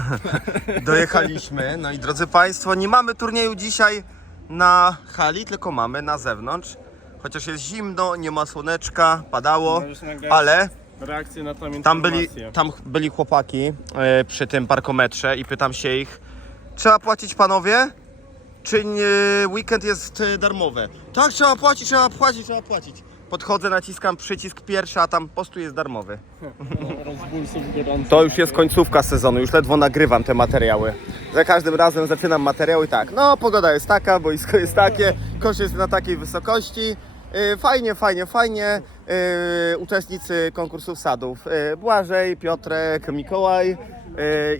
Dojechaliśmy. No i drodzy Państwo, nie mamy turnieju dzisiaj na hali, tylko mamy na zewnątrz. Chociaż jest zimno, nie ma słoneczka, padało, nagrać ale reakcję na tą tam byli, tam byli chłopaki e, przy tym parkometrze i pytam się ich, trzeba płacić panowie? Czy nie, weekend jest e, darmowy? Tak, trzeba płacić, trzeba płacić, trzeba płacić. Podchodzę, naciskam przycisk pierwszy, a tam po prostu jest darmowy. To już jest końcówka sezonu, już ledwo nagrywam te materiały. Za każdym razem zaczynam materiał i tak, no pogoda jest taka, boisko jest takie, kosz jest na takiej wysokości. Yy, Fajnie, fajnie, fajnie. Yy, Uczestnicy konkursów sadów. Yy, Błażej, Piotrek, Mikołaj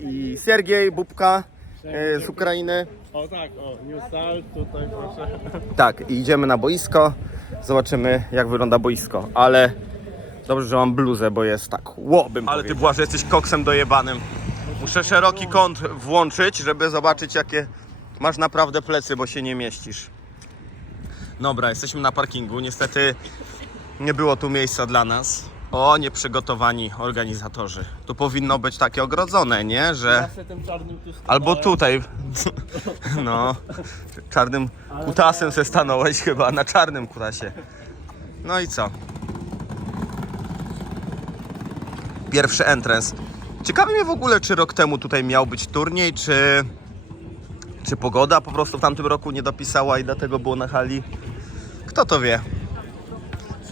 i Siergiej Bubka z Ukrainy. O tak, o, New Sal, tutaj proszę. Tak, i idziemy na boisko. Zobaczymy, jak wygląda boisko. Ale dobrze, że mam bluzę, bo jest tak łobym. Ale ty, Błażej, jesteś koksem dojebanym. Muszę szeroki kąt włączyć, żeby zobaczyć, jakie masz naprawdę plecy, bo się nie mieścisz. Dobra, jesteśmy na parkingu. Niestety nie było tu miejsca dla nas. O, nieprzygotowani organizatorzy. Tu powinno być takie ogrodzone, nie? Że... Zawsze tym czarnym tu stałem. Albo tutaj. No, czarnym kutasem se stanąłeś chyba, na czarnym kutasie. No i co? Pierwszy entrance. Ciekawi mnie w ogóle, czy rok temu tutaj miał być turniej, czy, czy pogoda po prostu w tamtym roku nie dopisała i dlatego było na hali. Kto to wie?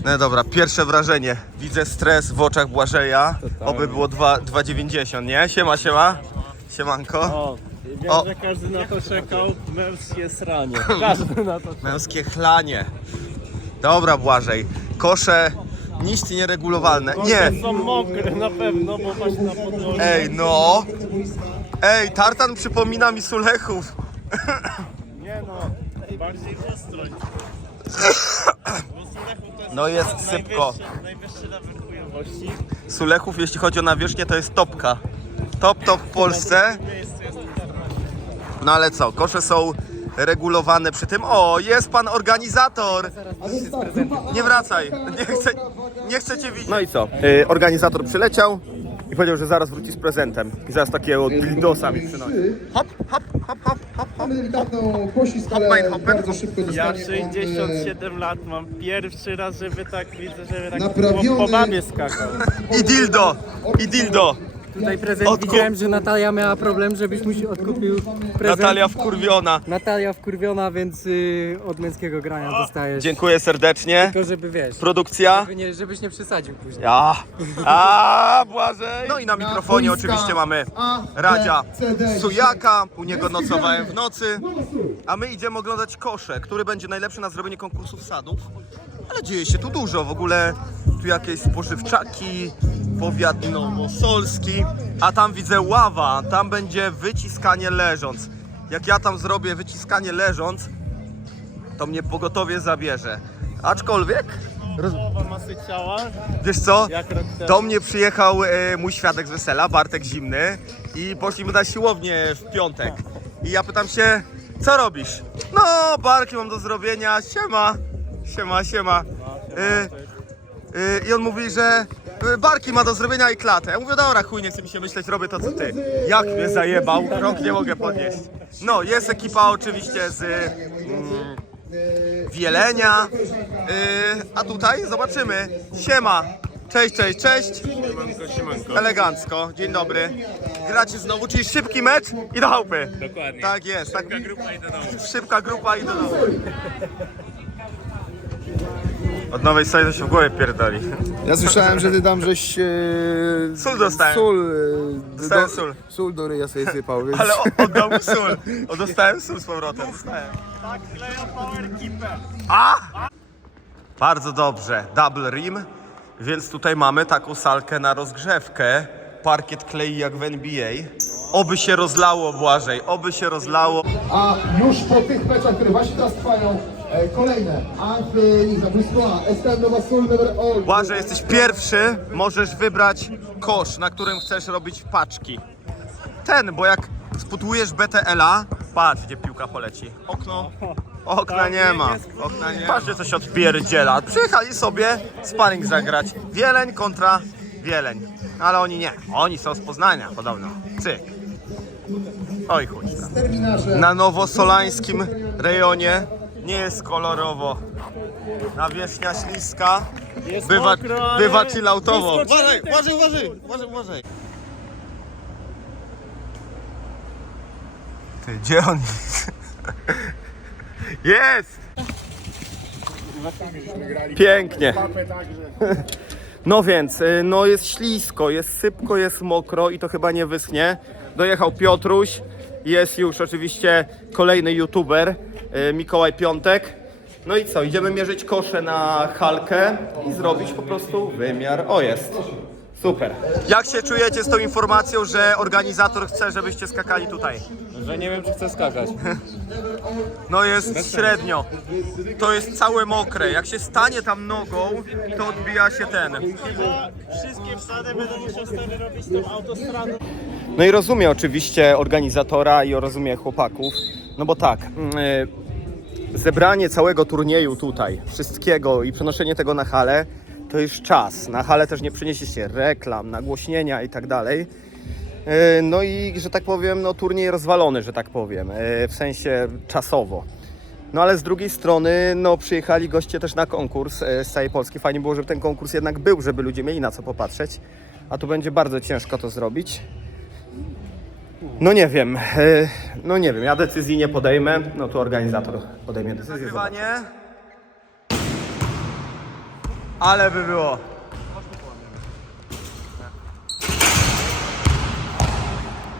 No dobra, pierwsze wrażenie. Widzę stres w oczach Błażeja. Oby było dwa- 2,90, nie? Siema, siema. Siemanko. O, wiem, O. że każdy na to czekał. Męskie sranie. Każdy na to czekał. Męskie chlanie. Dobra, Błażej. Kosze nic nieregulowalne. Nie. Są mokre na pewno, bo masz na podłożu. Ej, no. Ej, tartan przypomina mi Sulechów. Nie no, bardziej wystroń. No jest sypko. Najwyższy, level chujowości. Sulechów, jeśli chodzi o nawierzchnię, to jest topka. Top, top w Polsce. No ale co, kosze są regulowane przy tym. O, jest pan organizator. Nie wracaj, nie chcę, nie chcę cię widzieć. No i co? Y, organizator przyleciał i powiedział, że zaraz wróci z prezentem. I zaraz takiego dildosa mi przynosi. Hop, hop, hop, hop, hop, hop. Mamy delikatną poślizg, ale Hopman, hopper. bardzo szybko Ja dostanie on, e, 67 lat mam pierwszy raz, żeby tak widzę, żeby tak Naprawiony- po, po babie skakał. I dildo, i dildo. Tutaj prezent Odkup. widziałem, że Natalia miała problem, żebyś mu się odkupił prezent. Natalia wkurwiona. Natalia wkurwiona, więc y, od męskiego grania dostajesz. Dziękuję serdecznie. Tylko żeby wiesz, Produkcja. żeby nie, żebyś nie przesadził później. Ja. A, Błażej. No i na mikrofonie oczywiście mamy Radzia Sujaka. U niego nocowałem w nocy. A my idziemy oglądać kosze, który będzie najlepszy na zrobienie konkursów sadów. Ale dzieje się tu dużo. W ogóle tu jakieś spożywczaki, powiat nowosolski. A tam widzę ława. Tam będzie wyciskanie leżąc. Jak ja tam zrobię wyciskanie leżąc, to mnie pogotowie zabierze. Aczkolwiek, roz... Masy ciała, wiesz co? Do mnie przyjechał e, mój świadek z wesela, Bartek Zimny i poszliśmy na siłownię w piątek. I ja pytam się, co robisz? No, barki mam do zrobienia, siema, siema, siema. E, e, I on mówi, że e, barki ma do zrobienia i klatę. Ja mówię, dobra, chuj, nie chce mi się myśleć, robię to co ty. Jak mnie zajebał, rąk nie mogę podnieść. No, jest ekipa oczywiście z... Mm, Wielenia. Yy, a tutaj zobaczymy. Siema. Cześć, cześć, cześć. Elegancko. Dzień dobry. Gracie znowu, czyli szybki mecz i do chałupy. Dokładnie. Tak jest. Tak, Szybka grupa i do domu. szybka grupa i do domu. Od nowej strony to się w głowie pierdoli. Ja słyszałem, że ty tam żeś... E, Sól dostałem. Sól, e, Dostałem do- sól. Sól do ryja sobie sypał, więc... Ale o- oddał mi sól. O, dostałem sól z powrotem. Dostałem. Tak kleją power keeper. A! Bardzo dobrze. Double rim. Więc tutaj mamy taką salkę na rozgrzewkę. Parkiet klei jak w NBA. Oby się rozlało, Błażej. Oby się rozlało. A już po tych meczach, które właśnie teraz trwają, kolejne. Anfeliza, Briscoa, Estelle Nova Sul, Never All. Błażej, jesteś pierwszy. Możesz wybrać kosz, na którym chcesz robić paczki. Ten, bo jak sputujesz BTL-a, patrz gdzie piłka poleci. Okno. Okna nie ma. Okna nie Patrzcie co się odpierdziela. Przyjechali sobie sparring zagrać. Wieleń kontra Wieleń. Ale oni nie. Oni są z Poznania podobno. Cyk. Oj chuj. Na nowosolańskim rejonie nie jest kolorowo. Nawierzchnia śliska. Jest Bywa, mokro, ale bywa chilloutowo. Uważaj, też. uważaj, uważaj, uważaj, uważaj. Ty, gdzie on jest? Jest! Pięknie. No więc, y, no jest ślisko, jest sypko, jest mokro i to chyba nie wyschnie. Dojechał Piotruś, jest już oczywiście kolejny youtuber, Mikołaj Piątek. No i co, idziemy mierzyć kosze na halkę i zrobić po prostu wymiar. O jest. Super. Jak się czujecie z tą informacją, że organizator chce, żebyście skakali tutaj? Że nie wiem, czy chcę skakać. No jest średnio. To jest całe mokre. Jak się stanie tam nogą, to odbija się ten. Wszystkie wsady będą musiał stary robić tą autostradą. No i rozumiem oczywiście organizatora i rozumiem chłopaków, no bo tak, mm, y, zebranie całego turnieju tutaj, wszystkiego i przenoszenie tego na halę, to już czas. Na halę też nie przyniesie reklam, nagłośnienia i tak dalej. Y, No i, że tak powiem, no turniej rozwalony, że tak powiem, y, w sensie czasowo. No ale z drugiej strony, no przyjechali goście też na konkurs z całej Polski. Fajnie było, żeby ten konkurs jednak był, żeby ludzie mieli na co popatrzeć. A tu będzie bardzo ciężko to zrobić. No nie wiem, e, no nie wiem, ja decyzji nie podejmę, no to organizator podejmie decyzję. Nagrywanie. Ale by było.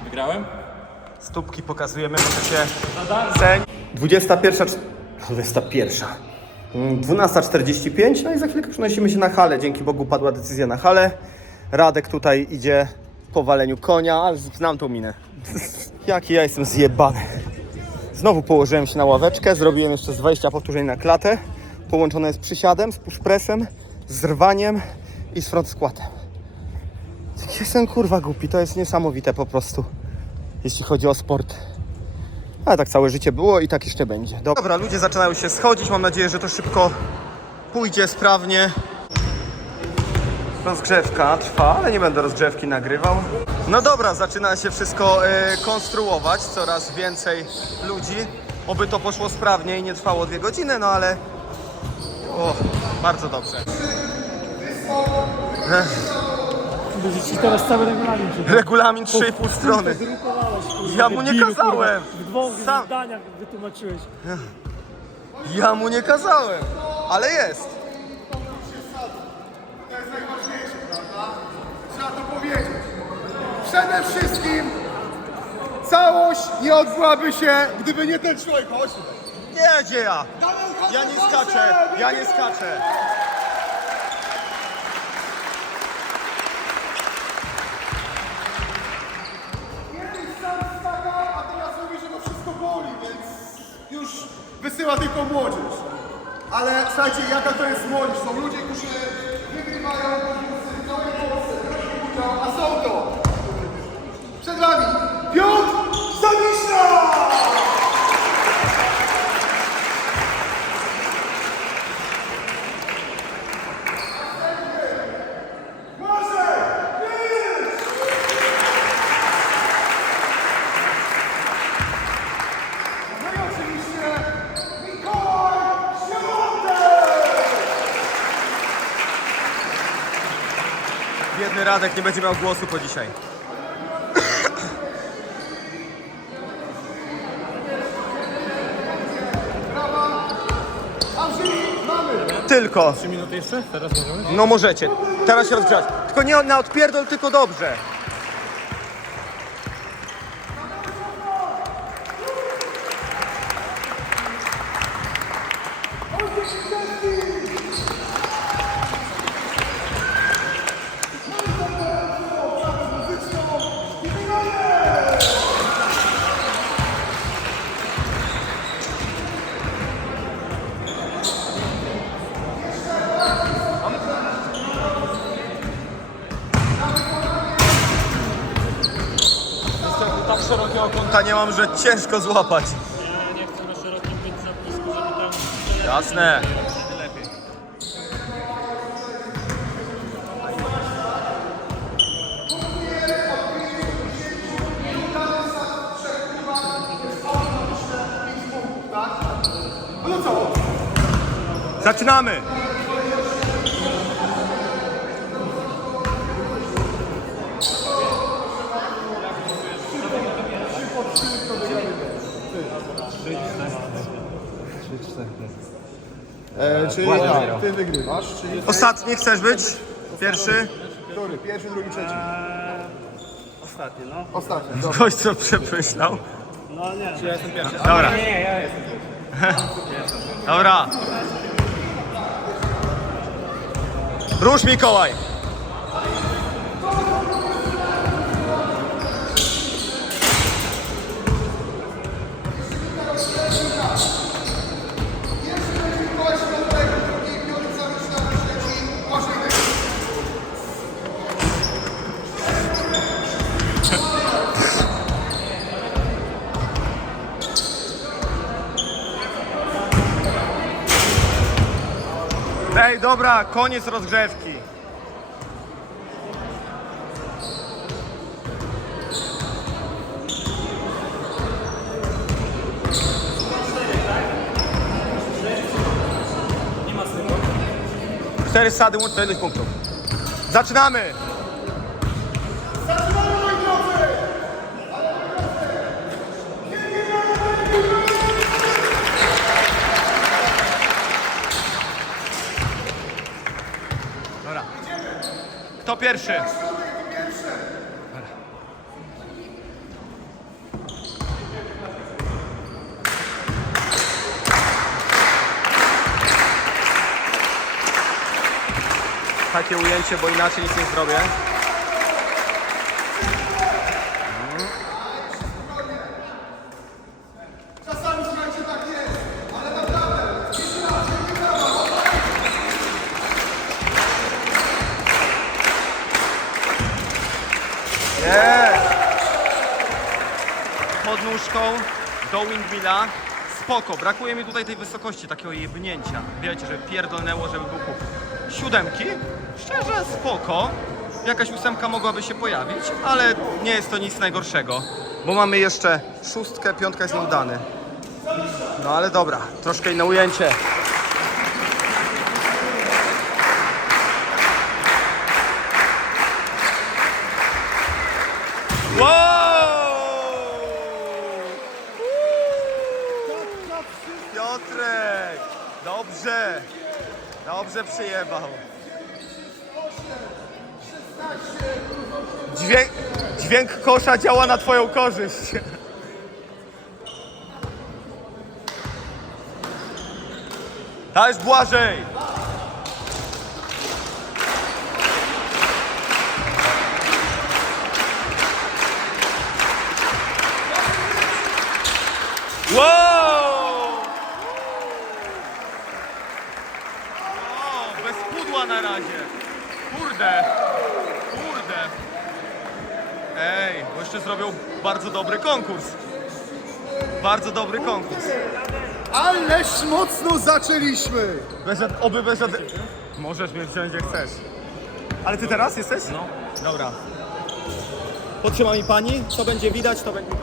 Wygrałem? Stópki pokazujemy, możecie ceń. 21, 21. Mm, 12.45, no i za chwilkę przenosimy się na halę. Dzięki Bogu padła decyzja na halę. Radek tutaj idzie po waleniu konia, ale znam tą minę. Jaki ja jestem zjebany. Znowu położyłem się na ławeczkę, zrobiłem jeszcze z 20 powtórzeń na klatę. Połączone jest przysiadem, z pushpressem, z rwaniem i z front squatem. Jestem kurwa głupi, to jest niesamowite po prostu jeśli chodzi o sport. Ale tak całe życie było i tak jeszcze będzie. Dobra, ludzie zaczynają się schodzić. Mam nadzieję, że to szybko pójdzie sprawnie. Rozgrzewka trwa, ale nie będę rozgrzewki nagrywał. No dobra, zaczyna się wszystko e, konstruować. Coraz więcej ludzi. Oby to poszło sprawnie i nie trwało dwie godziny, no ale. O, bardzo dobrze. Będzie ci teraz cały regulamin czytał. Regulamin 3,5 strony. Wydrukowałeś, kurwa, Ja mu nie debilu, kurwa. kazałem. W dwóch Sam. zdaniach wytłumaczyłeś. Ja mu nie kazałem, ale jest. To jest najważniejsze, prawda? Trzeba to powiedzieć. Przede wszystkim całość nie odbyłaby się, gdyby nie ten człowiek. Chodź. Nie, gdzie ja? Ja nie skaczę, ja nie skaczę. Kiedyś sam skakał, a teraz mówi, że to wszystko boli, więc już wysyła tylko młodzież. Ale słuchajcie, jaka to jest młodzież? Są ludzie, którzy wygrywają całej Polsce, biorą udział, a są to wami Piotr Zawiśla! No! Biedny Radek nie będzie miał głosu po dzisiaj. A w ziemi mamy! Tylko. 3 minuty jeszcze? Teraz możemy? No możecie. Teraz się rozgrzać. Tylko nie na odpierdol, tylko dobrze. ciężko złapać. Ja nie chcę na szerokim być za blisko, żeby tam... Jasne. Lepiej. Zaczynamy! E, czyli tak, ty wygrywasz, czyli Ostatni chcesz być? Pierwszy? który? Pierwszy, drugi, trzeci. Ostatni, no. Ostatni, dobra. Ktoś co przemyślał? No nie. Czy ja jestem pierwszy? Dobra. Nie, nie, ja jestem. Dobra. Rusz Mikołaj! Dobra, koniec rozgrzewki. Cztery sady łącznie do jednych punktów. Zaczynamy! Pierwszy? Takie ujęcie, bo inaczej nic nie zrobię. Do windmilla. Spoko, brakuje mi tutaj tej wysokości, takiego jebnięcia. Wiecie, żeby pierdolnęło, żeby był huk. Siódemki? Szczerze, spoko. Jakaś ósemka mogłaby się pojawić, ale nie jest to nic najgorszego. Bo mamy jeszcze szóstkę, piątka jest nieudany. No ale dobra, troszkę inne ujęcie. Wow! Piotrek! Dobrze! Dobrze przyjebał. Dźwięk, dźwięk kosza działa na twoją korzyść. To jest Błażej! Na razie. Kurde. Kurde. Ej, bo jeszcze zrobią bardzo dobry konkurs. Bardzo dobry konkurs. Ależ mocno zaczęliśmy! Bez żad... Oby bez żadnych... Możesz mnie wziąć gdzie chcesz. Ale ty teraz jesteś? No. Dobra. Potrzyma mi pani, co będzie widać, to będzie...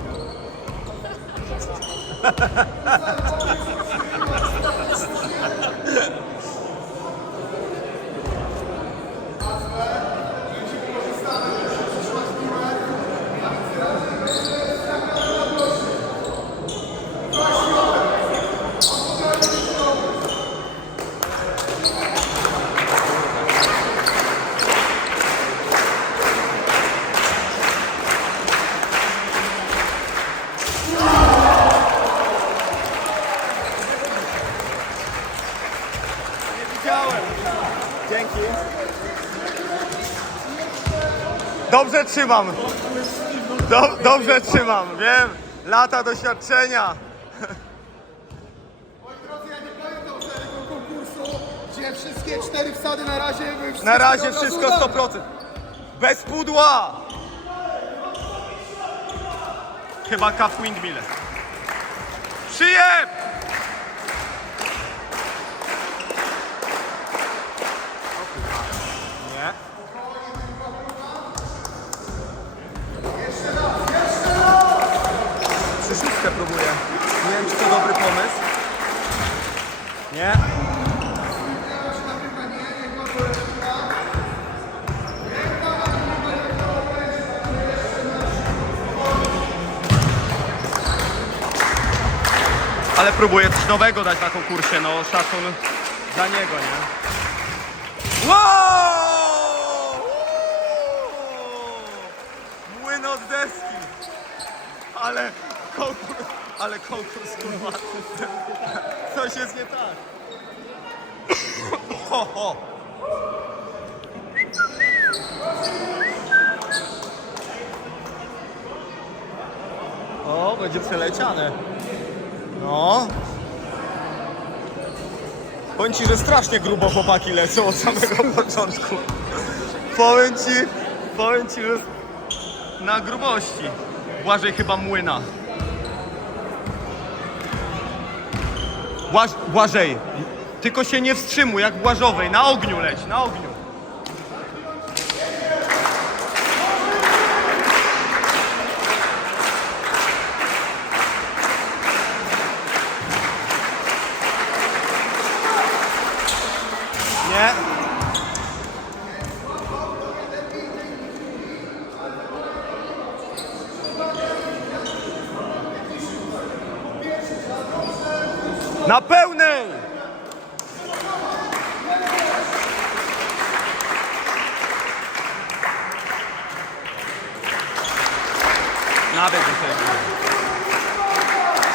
Nie widziałem. Dzięki. Dobrze trzymam. Do, dobrze trzymam, wiem. Lata doświadczenia. Moi drodzy, ja nie pamiętam tego konkursu, gdzie wszystkie cztery wsady na razie były wszystkie Na razie wszystko udane. 100%. Bez pudła. Chyba Cup Windmill. Przyjeb! Ale próbuję coś nowego dać na konkursie, no szacun dla niego, nie? Wow! Młyn od deski! Ale konkurs, ale konkurs kurwa. Coś jest nie tak. Ho, ho. O, będzie przeleciane. No. Powiem ci, że strasznie grubo chłopaki lecą od samego początku. Powiem ci, powiem ci, że na grubości. Błażej chyba młyna. Błaż, Błażej, tylko się nie wstrzymuj jak Błażowej. Na ogniu leć, na ogniu. Nie. Na pełnej! Nabieg tutaj był.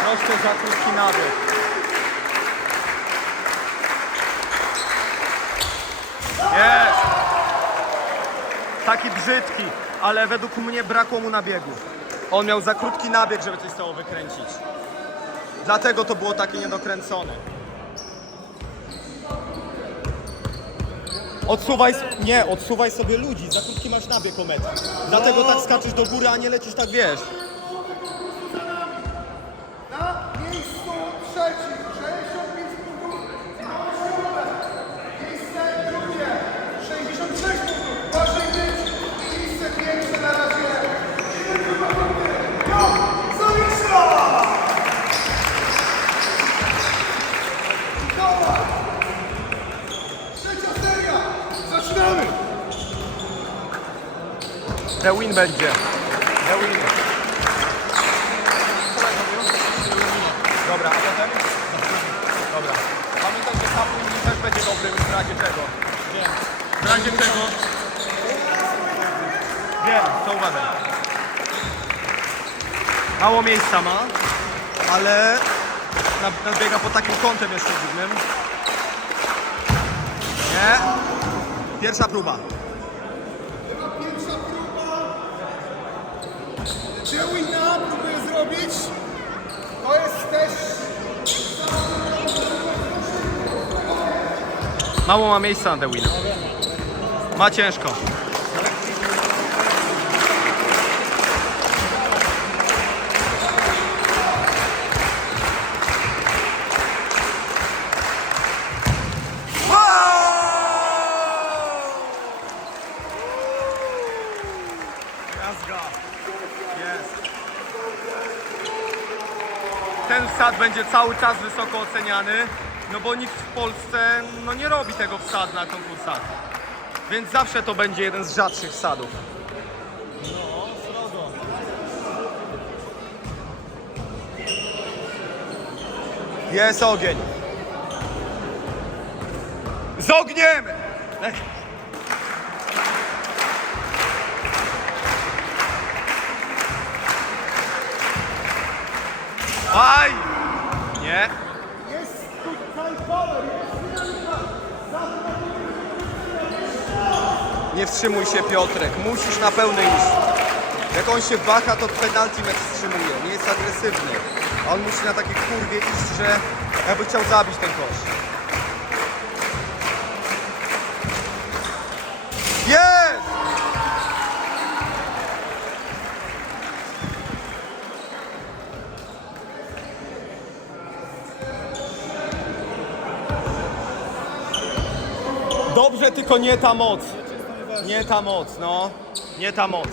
Troszkę za krótki nabieg. Jest! Taki brzydki, ale według mnie brakło mu nabiegu. On miał za krótki nabieg, żeby coś z tego wykręcić. Dlatego to było takie niedokręcone. Odsuwaj, nie, odsuwaj sobie ludzi, za krótki masz nabieg o metr. Dlatego tak skaczesz do góry, a nie lecisz tak, wiesz. Na miejscu trzecim, 65 punktów. Miejsce drugie, 66 punktów. Błażej Być. Miejsce pierwsze na razie. 72 punkty. Piotr Zawisza! Mikołaj. Trzecia seria. Zaczynamy. The win będzie. The win. Dobra, a potem? Dobra. Pamiętaj, że sam win też będzie dobry w razie czego. W razie czego? Wiem, to uważaj. Mało miejsca ma, ale nad- nadbiega pod takim kątem jeszcze dziwnym. Nie. Pierwsza próba. Pierwsza próba. Dewina próbuje zrobić. To jest też Mało ma miejsca na The Win. Ma ciężko. Ten wsad będzie cały czas wysoko oceniany, no bo nikt w Polsce no nie robi tego wsadu na konkursach. Więc zawsze to będzie jeden z rzadszych wsadów. Jest ogień. Z ogniem! Aj! Nie. Jest tutaj power, jest Nie wstrzymuj się Piotrek, musisz na pełny iść. Jak on się waha, to penalty mecz wstrzymuje, nie jest agresywny. A on musi na takiej kurwie iść, że jakby chciał zabić ten kosz. Jest! Dobrze, tylko nie ta moc. Nie ta moc, no. Nie ta moc.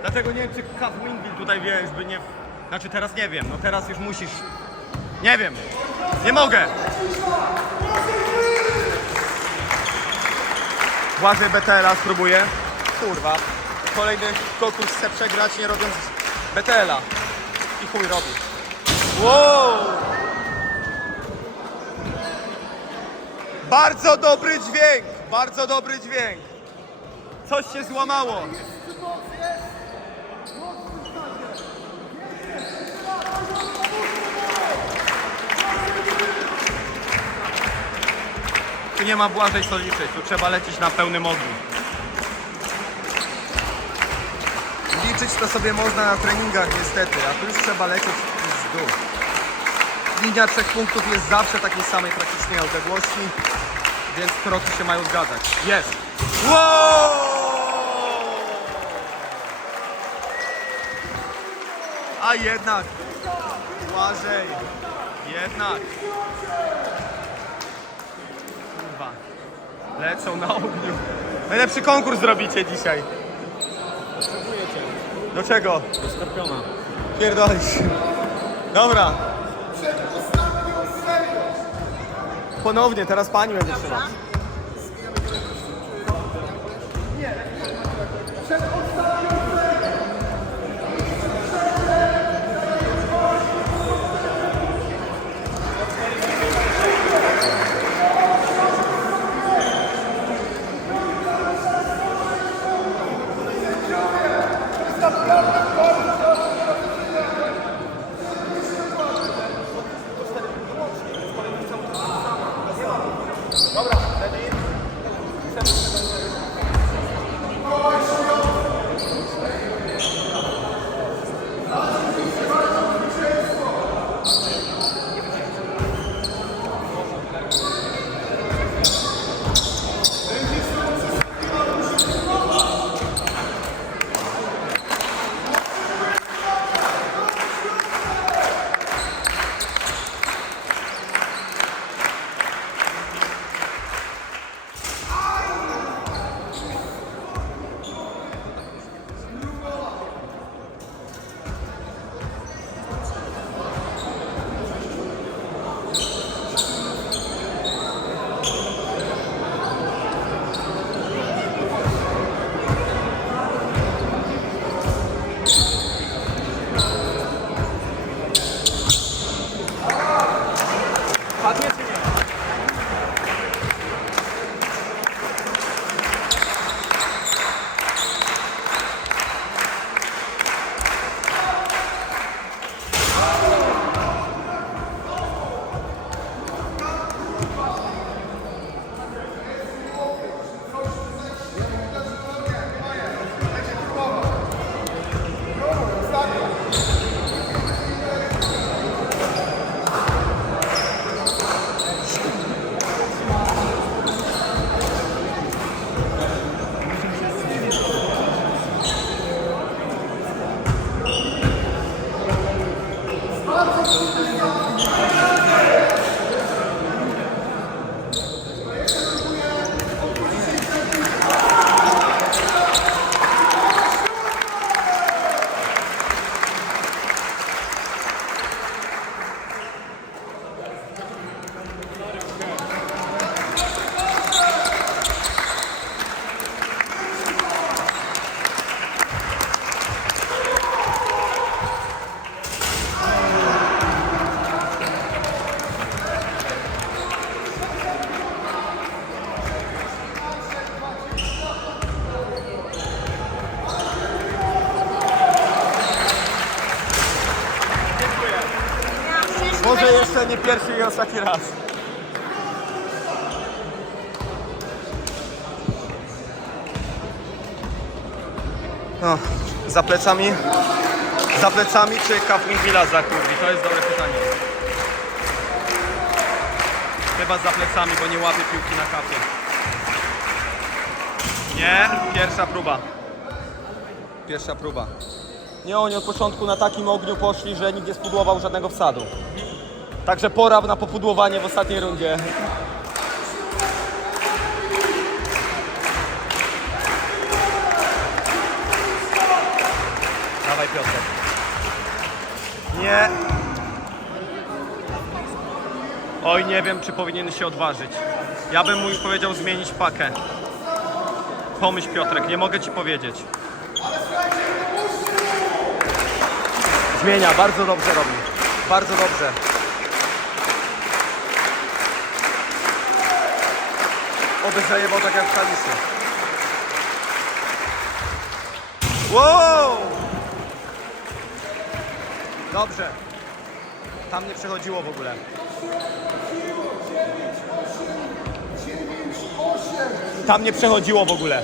Dlatego nie wiem, czy Kaw Winville tutaj wiesz, by nie... Znaczy teraz nie wiem, no teraz już musisz... Nie wiem. Nie mogę. Błażej BTL-a spróbuję. Kurwa. Kolejny kokus chce przegrać, nie robiąc BTL-a. I chuj robi. Wow! Bardzo dobry dźwięk, bardzo dobry dźwięk. Coś się złamało. Tu nie ma błażej co liczyć, tu trzeba lecieć na pełnym ogniu. Liczyć to sobie można na treningach niestety, a tu już trzeba lecieć w dół. Linia trzech punktów jest zawsze takiej samej praktycznie odległości, więc kroki się mają zgadzać. Jest! Wow! A jednak! Błażej! Jednak! Kurwa. Lecą na ogniu. Najlepszy konkurs zrobicie dzisiaj. Do czego? Do skorpiona. Pierdolisz. Dobra. Ponownie, teraz pani będzie trzymać. Padnie jeszcze nie pierwszy i ostatni raz. No, za plecami. Za plecami czy Kafwingilla za kurwi? To jest dobre pytanie. Chyba za plecami, bo nie łapie piłki na kapie. Nie, pierwsza próba. Pierwsza próba. Nie, oni od początku na takim ogniu poszli, że nikt nie spudłował żadnego wsadu. Także pora na popudłowanie w ostatniej rundzie. Dawaj Piotr. Nie. Oj, nie wiem, czy powinien się odważyć. Ja bym mu już powiedział zmienić pakę. Pomyśl Piotrek, nie mogę ci powiedzieć. Zmienia, bardzo dobrze robi. Bardzo dobrze. Oby zajebał tak jak w Kalisie. Wow! Dobrze. Tam nie przechodziło w ogóle. Tam nie przechodziło w ogóle.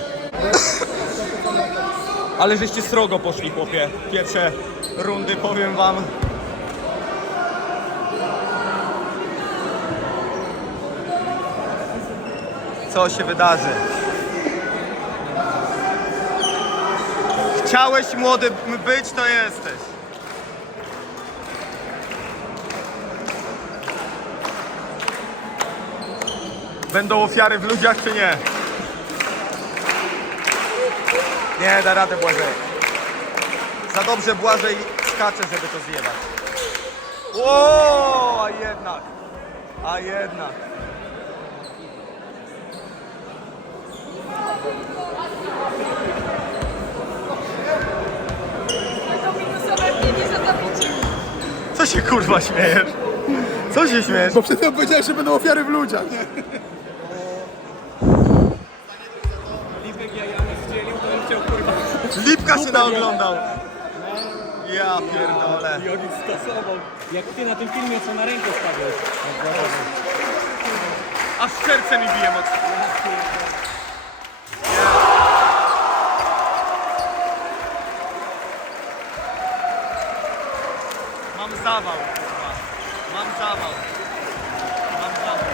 Ale żeście srogo poszli, chłopie. Pierwsze rundy, powiem wam. Co się wydarzy? Chciałeś młody być, to jesteś. Będą ofiary w ludziach, czy nie? Nie, da radę Błażej. Za dobrze Błażej skacze, żeby to zjebać. O, a jednak. A jednak. To minusowe mnie nie zadowicie. Co się kurwa śmiejesz? Co się śmiejesz? Bo przed chwilą powiedziałeś, że będą ofiary w ludziach, nie? Lipek jajami zdzielił, to bym chciał kurwa Lipka się naoglądał. Ja pierdolę. i on stosował. Jak ty na tym filmie, co na rękę stawiałeś. Aż serce mi bije mocno. Zawał. Mam zawał. Mam zawał.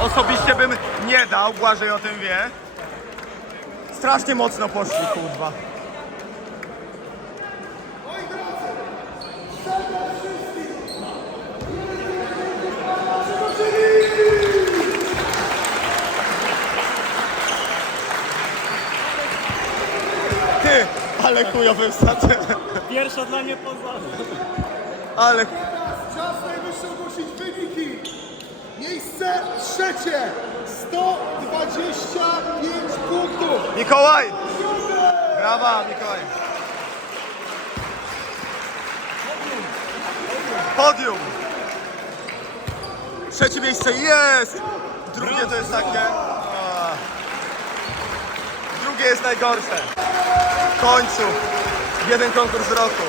Osobiście bym nie dał, Błażej o tym wie. Strasznie mocno poszli, kurwa. Ale chujowy wsadzę. Pierwsza dla mnie poza. Ale Czas najwyższy ogłosić wyniki. Miejsce trzecie. 125 punktów. Mikołaj! Brawa, Mikołaj. Podium! Trzecie miejsce jest! Drugie to jest takie... Drugie jest najgorsze. W końcu. Jeden konkurs roku.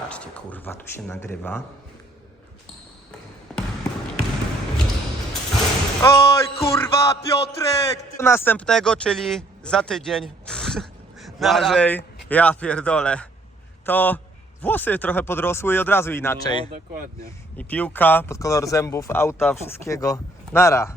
Patrzcie, kurwa, tu się nagrywa. Oj, kurwa, Piotrek! Do Następnego, czyli za tydzień. Narzej. Ja pierdolę. To włosy trochę podrosły i od razu inaczej. No dokładnie. I piłka pod kolor zębów, auta, wszystkiego. Nara.